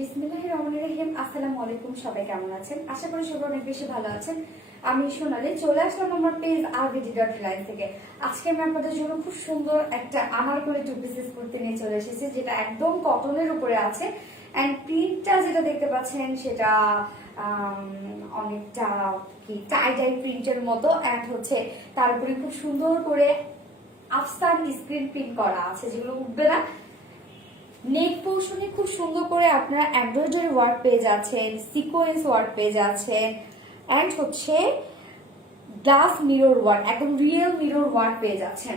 বিসমিল্লাহির রহমানির রহিম। আসসালামু আলাইকুম, সবাই কেমন আছেন? আশা করি সবাই অনেক বেশি ভালো আছেন। আমি সোনালি চলে আসলাম আমার পেজ rvd.live থেকে। আজকে আমি আপনাদের জন্য খুব সুন্দর একটা আনারকলি টু পিসেস কুর্তি নিয়ে চলে এসেছি, যেটা একদম কটনের উপরে আছে। এন্ড প্রিন্টটা যেটা দেখতে পাচ্ছেন সেটা অনেকটা কি টাই প্রিন্টের মতো। এন্ড হচ্ছে তার উপরে খুব সুন্দর করে আফসান স্ক্রিন প্রিন্ট করা আছে, যেগুলো উঠবে না। নেক পোর্শনে খুব সুন্দর করে আপনারা এমব্রয়ডারি ওয়ার্ক পেয়ে যাচ্ছেন, সিকোয়েন্স ওয়ার্ক পেয়ে যাচ্ছেন, এন্ড হচ্ছে গ্লাস মিরর ওয়ার্ক, একদম রিয়েল মিরর ওয়ার্ক পেয়ে যাচ্ছেন।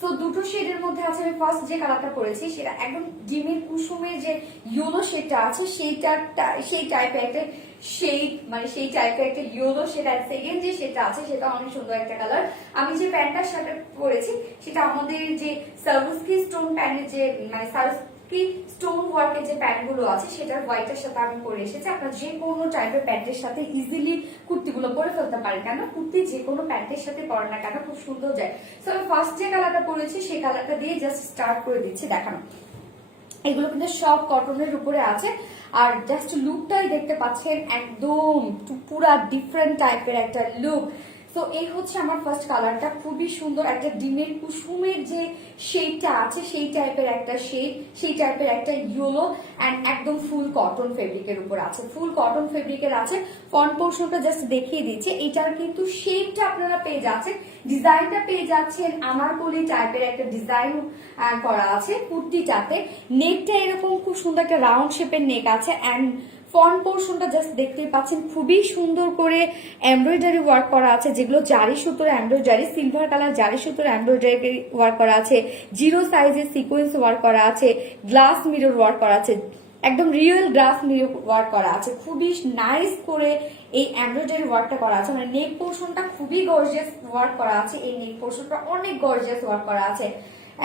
সো দুটো শেডের মধ্যে আছে। আমি ফার্স্ট যে কালারটা পরেছি সেটা একদম ডিমের কুসুমের যে ইয়েলো শেডটা আছে সেই টাইপের একটা শেড, মানে সেই টাইপের একটা ইয়েলো শেড। আর সেকেন্ড যে শেডটা আছে সেটা অনেক সুন্দর একটা কালার। আমি যে প্যান্টটার সাথে পরেছি সেটা আমাদের যে সার্ভিসকি স্টোন প্যান্টের যে মানে কি স্টোন ওয়ার্কের যে প্যান্ট গুলো আছে সেটার হোয়াইটের সাথে আমি পরে এসেছি। আপনার যে কোনো টাইপের প্যান্টের সাথে ইজিলি কুর্তিগুলো পরে ফেলতে পারেন, কেন কুর্তি যে কোনো প্যান্টের সাথে পরে না কেন খুব সুন্দর যায়। তো আমি ফার্স্ট যে কালারটা পরেছি সেই কালারটা দিয়ে জাস্ট স্টার্ট করে দিচ্ছি দেখানো। এগুলো কিন্তু সব কটনের উপরে আছে। আর জাস্ট লুকটাই দেখতে পাচ্ছেন, একদম পুরা ডিফারেন্ট টাইপের একটা লুক। তো এই হচ্ছে আমার ফার্স্ট কালারটা, খুবই সুন্দর একটা ডিমের কুসুমের যে শেডটা আছে সেই টাইপের একটা শেড, সেই টাইপের একটা ইয়েলো। এন্ড একদম ফুল কটন ফেব্রিকের উপর আছে, ফুল কটন ফেব্রিকের আছে। ফ্রন্ট পোর্শনটা জাস্ট দেখিয়ে দিচ্ছে, এটার কিন্তু শেপটা আপনারা পেয়ে যাচ্ছেন, ডিজাইনটা পেয়ে যাচ্ছেন আনারকলি টাইপের একটা ডিজাইন করা আছে কুর্তিটাতে। নেকটা এরকম খুব সুন্দর একটা রাউন্ড শেপের নেক আছে। এন্ড ফ্রন্ট পোর্শনটা জাস্ট দেখতেই পাচ্ছেন, খুবই সুন্দর করে এমব্রয়ডারি ওয়ার্ক করা আছে, যেগুলো জারি সুতোর এমব্রয়ডারি, সিলভার কালার জারি সুতোর এমব্রয়ডারি ওয়ার্ক করা আছে, জিরো সাইজের সিকোয়েন্স ওয়ার্ক করা আছে, গ্লাস মিরর ওয়ার্ক করা আছে, একদম রিয়েল গ্লাস মিরর ওয়ার্ক করা আছে। খুবই নাইস করে এই এমব্রয়ডারি ওয়ার্কটা করা আছে। মানে নেক পোর্শনটা খুবই গর্জিয়াস ওয়ার্ক করা আছে, এই নেক পোর্শনটা অনেক গর্জিয়াস ওয়ার্ক করা আছে।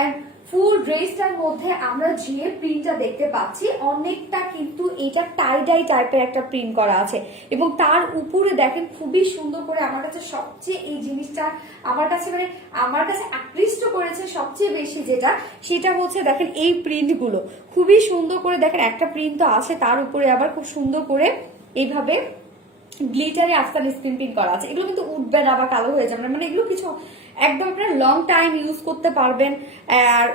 এন্ড ফুল ড্রেসটার মধ্যে আমরা যে প্রিন্টটা দেখতে পাচ্ছি অনেকটা কিন্তু এটা টাই ডাই টাইপের একটা প্রিন্ট করা আছে। এবং তার উপরে দেখেন খুবই সুন্দর করে, আমার কাছে সবচেয়ে এই জিনিসটা আমার কাছে আকৃষ্ট করেছে সবচেয়ে বেশি যেটা, সেটা হচ্ছে দেখেন এই প্রিন্টগুলো খুবই সুন্দর করে। দেখেন একটা প্রিন্ট তো আছে, তার উপরে আবার খুব সুন্দর করে এইভাবে গ্লিটারে আফসান স্ক্রিন প্রিন্ট করা আছে। এগুলো কিন্তু উঠবে না বা কালো হয়ে যাবে না, মানে এগুলো কিছু একদম আপনারা লং টাইম ইউজ করতে পারবেন। আর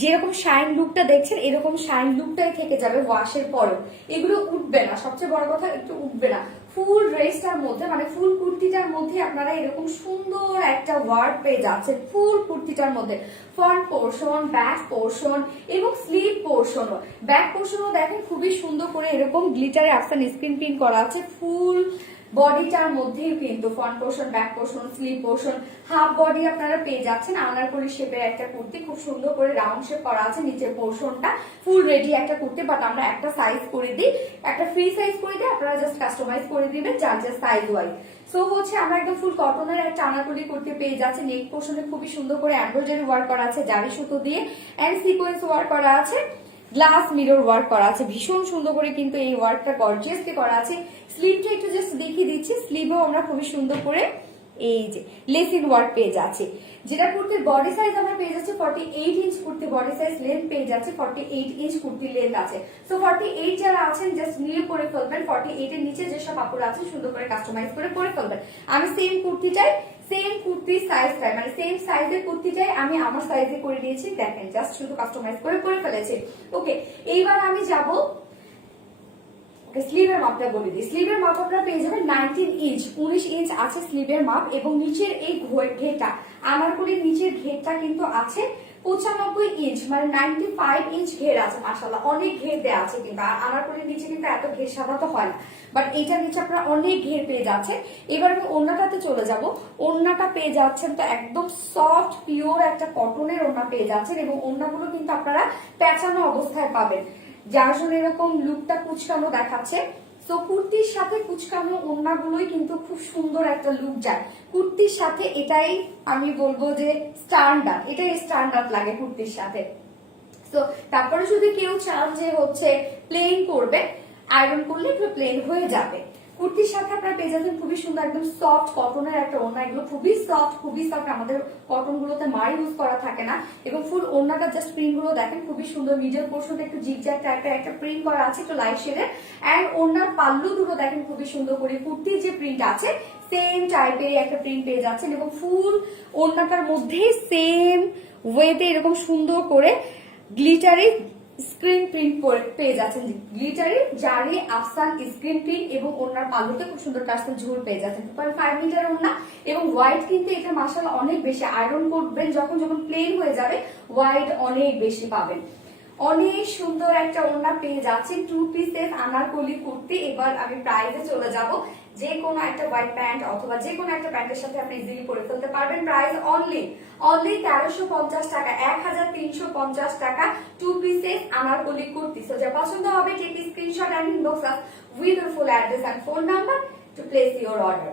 যেরকম শাইন লুকটা দেখছেন এরকম শাইন লুকটাই থেকে যাবে ওয়াশের পরেও, এগুলো উঠবে না। সবচেয়ে বড় কথা, একটু উঠবে না। ফুল ড্রেসটার মধ্যে মানে ফুল কুর্তিটার মধ্যে আপনারা এরকম সুন্দর একটা ওয়ার্ক পেয়ে যাচ্ছেন ফুল কুর্তিটার মধ্যে। ফ্রন্ট পোর্শন, ব্যাক পোর্শন এবং স্লিভ পোর্শনও, ব্যাক পোর্শনও দেখেন খুবই সুন্দর করে এরকম গ্লিটারে আফসান স্ক্রিন প্রিন্ট করা আছে ফুল বডিটার মধ্যেই। কিন্তু front portion, back portion, sleeve portion, half body আপনারা পেয়ে যাচ্ছেন। আনারকলি শেপের একটা কুর্তি, খুব সুন্দর করে রাউন্ড শেপ করা আছে। নিচের পোর্শনটা ফুল রেডি একটা কুর্তি, বাট আমরা একটা সাইজ করে দিই, একটা ফ্রি সাইজ করে দিই, আপনারা জাস্ট কাস্টমাইজ করে দিবেন যার যার সাইজ ওয়াইজ। সো হচ্ছে আমরা একদম ফুল কটনের একটা আনারকলি কুর্তি পেয়ে যাচ্ছি। নেক পোর্শনে খুবই সুন্দর করে এমব্রয়ডারি ওয়ার্ক করা আছে জারি সুতো দিয়ে, এন্ড সিকোয়েন্স ওয়ার্ক করা আছে, গ্লাস মিরর ওয়ার্ক করা আছে। ভীষণ সুন্দর করে কিন্তু এই ওয়ার্কটা গর্জিয়াসলি করা আছে। স্লিভটা একটু জাস্ট দেখিয়ে দিচ্ছি, স্লিভও আমরা খুবই সুন্দর করে এই যে লেসিং ওয়ার্ক পেয়ে যাচ্ছে। যেটা কুর্তির বডি সাইজ আমরা পেয়ে যাচ্ছি 48 inch kurti body size, length পেয়ে যাচ্ছে 48 ইঞ্চ কুর্তি লেন্থ আছে। সো 48 যারা আছেন জাস্ট নিয়ে পরে ফেলবেন, 48 এর নিচে যেসব কাপড় আছে সুন্দর করে কাস্টমাইজ করে পরে ফেলবেন। আমি সেম কুর্তিটাই, সেম কুর্তি সাইজটাই মানে সেম সাইজের কুর্তিটাই আমি আমার সাইজে করে দিয়েছি। দেখেন জাস্ট শুধু কাস্টমাইজ করে পরে ফেলেছি। ওকে, এইবার আমি যাব স্লিভের মাপটা বলে দিই। স্লিভের মাপ আপনারা পেয়ে যাবেন 19 ইঞ্চ, 19 ইঞ্চ আছে স্লিভের মাপ। এবং নিচের এই ঘেরটা, আনারকলির নিচের ঘেরটা কিন্তু আছে 95 ইঞ্চ, মানে 95 ইঞ্চ ঘের আছে। মাশাআল্লাহ অনেক ঘের দেওয়া আছে, কিন্তু আনারকলির নিচে কিন্তু এত ঘের সাধারণত হয় না, বাট এইটার নিচে আপনারা অনেক ঘের পেয়ে যাচ্ছেন। এবার আমি ওড়নাটাতে চলে যাব। ওড়নাটা পেয়ে যাচ্ছেন তো একদম সফট পিওর একটা কটনের ওড়না পেয়ে যাচ্ছেন। এবং ওড়নাগুলো কিন্তু আপনারা পেঁচানো অবস্থায় পাবেন, যার জন্য এরকম লুকটা কুচকানো দেখাচ্ছে। তো কুর্তির সাথে কুচকানো ওড়নাগুলোই কিন্তু খুব সুন্দর একটা লুক যায় কুর্তির সাথে। এটাই আমি বলবো যে স্ট্যান্ডার্ড, এটাই স্ট্যান্ডার্ড লাগে কুর্তির সাথে। তো তারপরে যদি কেউ চান যে হচ্ছে প্লেন করবে, আয়রন করলে একটু প্লেন হয়ে যাবে। কুর্তির সাথে আপনারা পেয়ে যাচ্ছেন খুবই সুন্দর একদম সফট কটনের একটা ওড়না। এগুলো খুবই সফট, আমাদের কটন গুলোতে মার ইউজ করা থাকে না। এবং ফুল ওড়নাটা জাস্ট প্রিন্ট গুলো দেখেন খুবই সুন্দর, মিডল পোর্শনটা একটু জিগজ্যাগ টাইপের একটা প্রিন্ট করা আছে, একটু লাইট শেডের। এন্ড ওড়নার পাল্লু দুটো দেখেন খুবই সুন্দর করে কুর্তির যে প্রিন্ট আছে সেম টাইপের একটা প্রিন্ট পেয়ে যাচ্ছেন। এবং ফুল ওড়নাটার মধ্যে সেম ওয়েতে এরকম সুন্দর করে গ্লিটারি স্ক্রিন প্রিন্ট পেয়ে যাচ্ছেন, গ্লিটারি জারি আফসান স্ক্রিন প্রিন্ট। এবং ওনার পাল্লুতে খুব সুন্দর টার্সেল ঝুল পেয়ে যাচ্ছেন। 2.5 মিটার ওড়না এবং হোয়াইট কিন্তু এটা মাশাআল্লাহ অনেক বেশি, আয়রন করবেন যখন প্লেন হয়ে যাবে হোয়াইট অনেক বেশি পাবেন। অনেক সুন্দর একটা ওড়না পেয়ে যাচ্ছেন, 2 পিসেস আনারকলি কুর্তি। এবার আমি প্রাইসে চলে যাব। যে কোনো একটা হোয়াইট প্যান্ট অথবা যে কোনো একটা প্যান্টের সাথে আপনি ইজিলি পরে ফেলতে পারবেন। প্রাইস অনলি 1350 টাকা, 1350 টাকা 2 পিসেস আনারকলি কুর্তি। সো যা পছন্দ হবে take screenshot and inbox us with your full address and phone number to place your order.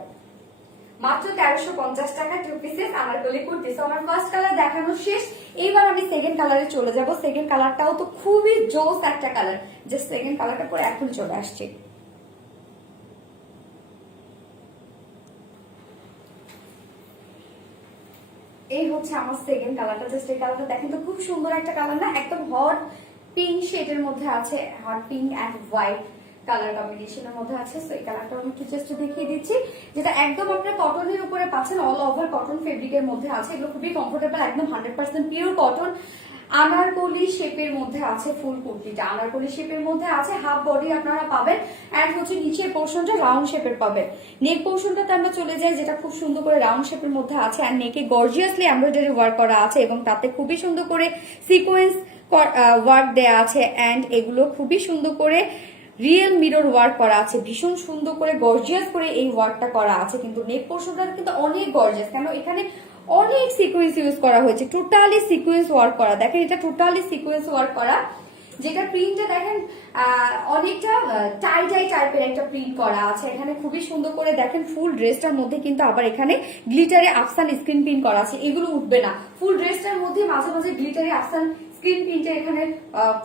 মাত্র 1350 টাকা 2 পিসেস আনারকলি কুর্তি। সো আমার ফার্স্ট কালার দেখানো শেষ। এবার আমি সেকেন্ড কালারে চলে যাব। সেকেন্ড কালারটাও তো খুবই জোস একটা কালার, জাস্ট সেকেন্ড কালারটা পরে এখন চলে আসছে। এই হচ্ছে আমার সেকেন্ড কালারটা, জাস্ট এই কালারটা দেখেন তো খুব সুন্দর একটা কালার না, একদম হট পিঙ্ক শেডের মধ্যে আছে, hot pink and white colour কম্বিনেশনের মধ্যে আছে। সো এই কালারটা আমি একটু জাস্ট দেখিয়ে দিচ্ছি, যেটা একদম আপনার কটনের উপরে পাচ্ছেন, অল ওভার কটন ফেব্রিকের মধ্যে আছে। এগুলো খুবই কমফোর্টেবল, একদম 100% পিওর কটন। আনারকলি শেপের মধ্যে আছে ফুল কুর্তিটা, আনারকলি শেপের মধ্যে আছে, হাফ বডি আপনারা পাবেন। এন্ড হচ্ছে নিচের পোর্শনটা রাউন্ড শেপের পাবেন। নেক পোর্শনটাতে আমরা চলে যাই, যেটা খুব সুন্দর করে রাউন্ড শেপের মধ্যে আছে। আর নেকে গর্জিয়াসলি এমব্রয়ডারি ওয়ার্ক করা আছে এবং তাতে খুবই সুন্দর করে সিকোয়েন্স ওয়ার্ক দেয়া আছে। এন্ড এগুলো খুবই সুন্দর করে রিয়েল মিরর ওয়ার্ক করা আছে, ভীষণ সুন্দর করে গর্জিয়াস করে এই ওয়ার্কটা করা আছে। কিন্তু নেক পোর্শনটা কিন্তু অনেক গর্জিয়াস, কেন এখানে অনেক সিকোয়েন্স ইউজ করা হয়েছে, টোটালি সিকোয়েন্স ওয়ার্ক করা। দেখেন এটা টোটালি সিকোয়েন্স ওয়ার্ক করা, যেটা প্রিন্টটা দেখেন অনেকটা টাই টাই টাইপের একটা প্রিন্ট করা আছে এখানে। খুবই সুন্দর করে দেখেন ফুল ড্রেসটার মধ্যে কিন্তু আবার এখানে গ্লিটারে আফসান স্ক্রিন প্রিন্ট করা আছে, এগুলো উঠবে না। ফুল ড্রেসটার মধ্যে মাঝে মাঝে গ্লিটারে আফসান স্ক্রিন প্রিন্টে এখানে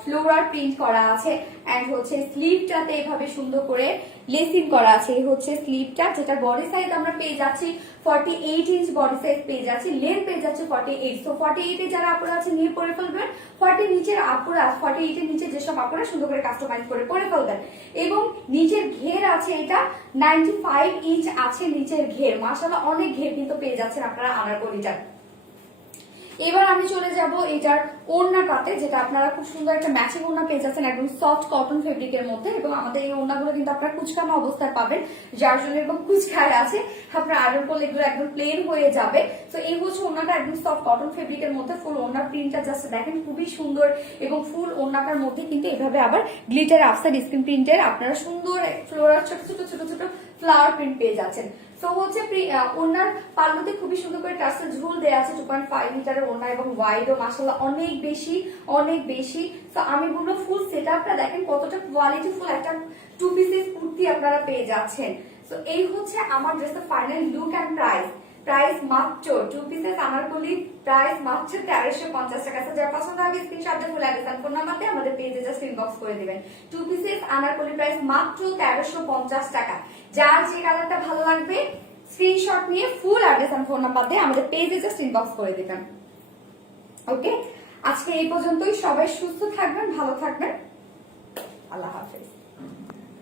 ফ্লোরাল প্রিন্ট করা আছে। এন্ড হচ্ছে স্লিভটাতে এভাবে সুন্দর করে লেসিং করা আছে। এই হচ্ছে স্লিভটা, যেটা বডি সাইজ আমরা পেয়ে যাচ্ছি 48 ইঞ্চ বডি সাইজ পেয়ে যাচ্ছি, লেন্থ পেয়ে যাচ্ছে 48। তো 48 এ যারা আপুরা আছে নিয়ে পরে ফেলবেন, 40 নিচের আপুরা 48 এর নিচে যেসব আপুরা সুন্দর করে কাস্টমাইজ করে পরে ফেলবেন। এবং নিচের ঘের আছে এটা 95 ইঞ্চ আছে নিচের ঘের, মাশাআল্লাহ অনেক ঘের কিন্তু পেয়ে যাচ্ছেন আপনারা আনারকলিটার। এবার আমি চলে যাব এটার ওড়নাটাতে, যেটা আপনারা খুব সুন্দর একটা ম্যাচিং ওড়না পেয়ে যাচ্ছেন একদম সফট কটন ফেব্রিকের মধ্যে। এবং আমাদের এই ওড়নাগুলো কিন্তু আপনারা কুচকানো অবস্থায় পাবেন, যার জন্য এরকম কুচকায় আছে, আপনার আয়রন করলে এগুলো একদম প্লেন হয়ে যাবে। তো এই হচ্ছে ওড়নাটা একদম সফট কটন ফেব্রিকের মধ্যে। ফুল ওড়না প্রিন্টটা জাস্ট দেখেন খুবই সুন্দর। এবং ফুল ওড়নাটার মধ্যে কিন্তু এভাবে আবার গ্লিটার আফসান স্ক্রিন প্রিন্টের আপনারা সুন্দর ফ্লোরাল ছোট ছোট ছোট ছোট ফ্লাওয়ার প্রিন্ট পেয়ে যাচ্ছেন। তো হচ্ছে ওনার পাল্লুতে খুবই সুন্দর করে টার্সেল ঝুল দেওয়া আছে, 2.5 মিটারের ওনা এবং ওয়াইডও মাশাআল্লাহ অনেক বেশি অনেক বেশি। তো আমি বলবো ফুল সেটআপটা দেখেন কতটা কোয়ালিটিফুল একটা 2 পিসেস কুর্তি আপনারা পেয়ে যাচ্ছেন। তো এই হচ্ছে আমার ড্রেসের final look and price. Price মাত্র 2 পিসেস আনারকলি, প্রাইস মাত্র 1350 টাকা। যার পছন্দ হবে স্ক্রিনশট দিয়ে ফুল অ্যাড্রেস আর ফোন নাম্বার দিয়ে আমাদের পেজে জাস্ট ইনবক্স করে দিবেন। 2 পিসেস আনারকলি প্রাইস মাত্র 1350 টাকা। যার যে কালারটা ভালো লাগবে স্ক্রিনশট নিয়ে ফুল অ্যাড্রেস আর ফোন নাম্বার দিয়ে আমাদের পেজে জাস্ট ইনবক্স করে দিবেন। ওকে, আজকে এই পর্যন্তই। সবাই সুস্থ থাকবেন, ভালো থাকবেন, আল্লাহ হাফেজ।